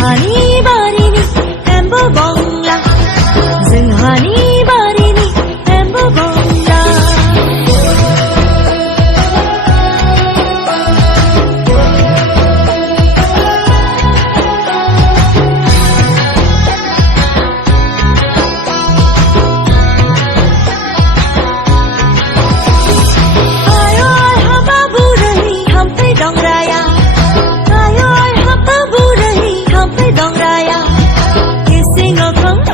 जोंहानि बारिनि एम्बु बंला जोंहानि बारिनि एम्बु बंला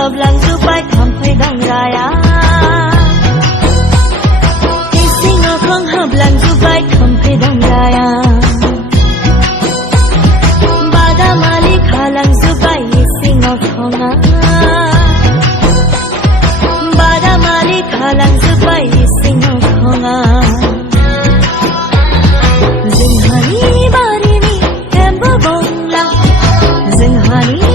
Hablang zubai kampai dong raya Ising akong hablang zubai kampai dong raya Bada malik halang zubai ising akong Bada malik halang zubai ising akong Zinghani barini embo bongla Zinghani